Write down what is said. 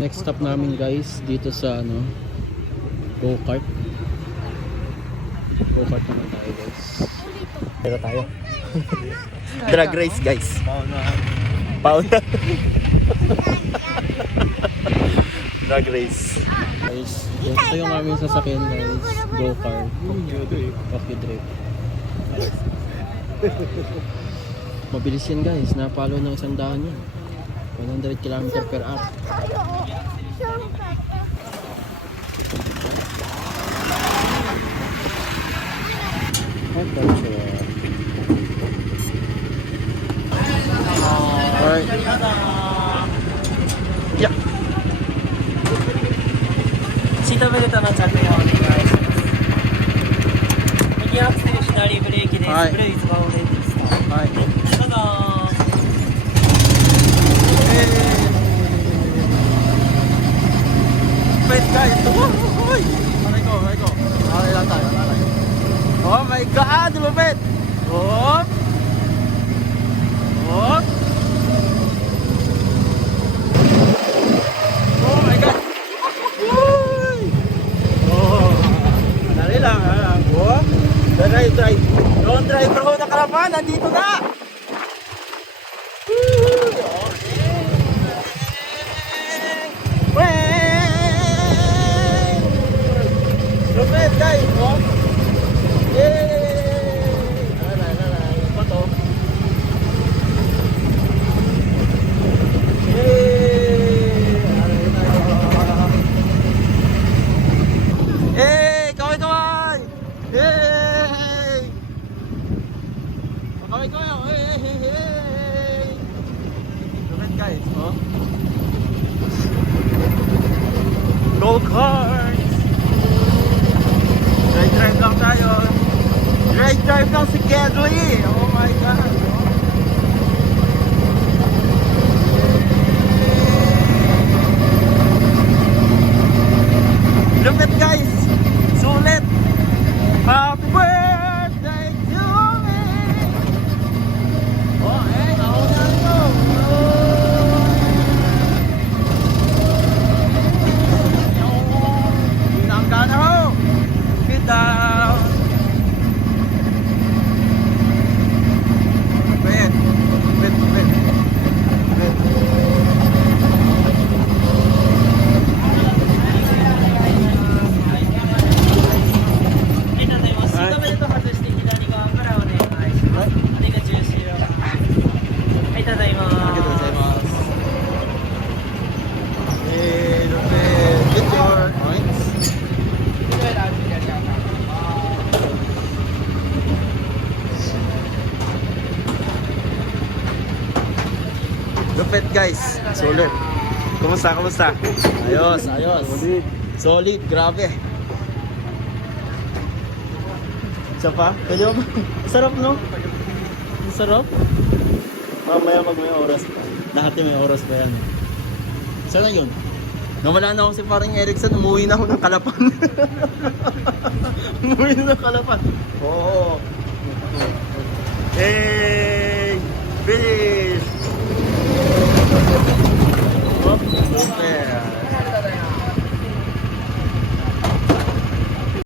Next stop namin guys dito sa go-kart. Go-kart naman tayo guys. Pero tayo. Drag race guys. Pauna. Drag race. Guys, ito yung aming sasakyan guys. Go-kart. Okay, drift. Mabilis yan guys. Napalo ng 100 yan. 100 km per hour. Alright. Yeah. シートベルトの着用をお願いします。右アクセル左ブレーキです。はい。ブレーキはオレンジスタート。はい。どうぞ。Wait guys. Uy! Aray ko. Aray lang tayo. Oh my God! Lupit! Oh! Oh! Oh my God! Uy! Oh! Dali lang. Oh! Drive. Don't drive bro na kalapan. Nandito na! Lupit guys! Oh! Yay! Alay. Ano to? Yay! Hey! Kaway! Hey! Kaway! Hey! Lupit guys! Oh! Go-kart! Drive lang tayo. Drive lang si Kedley. Oh my God. Lupit guys. Sulit. Happy birthday to me. Oh, ako na ito. Pinangga na ho. Down. Wait. Lupit guys, solid. Kumusta? Ayos. Solid, grabe. Isa pa? Pwede mo? Sarap no? Sarap. Mamaya may oras. Lahat may oras pa yan. Saan na yun? Nawala na ako si parang Erickson, umuwi na ako ng Kalapan. Oo.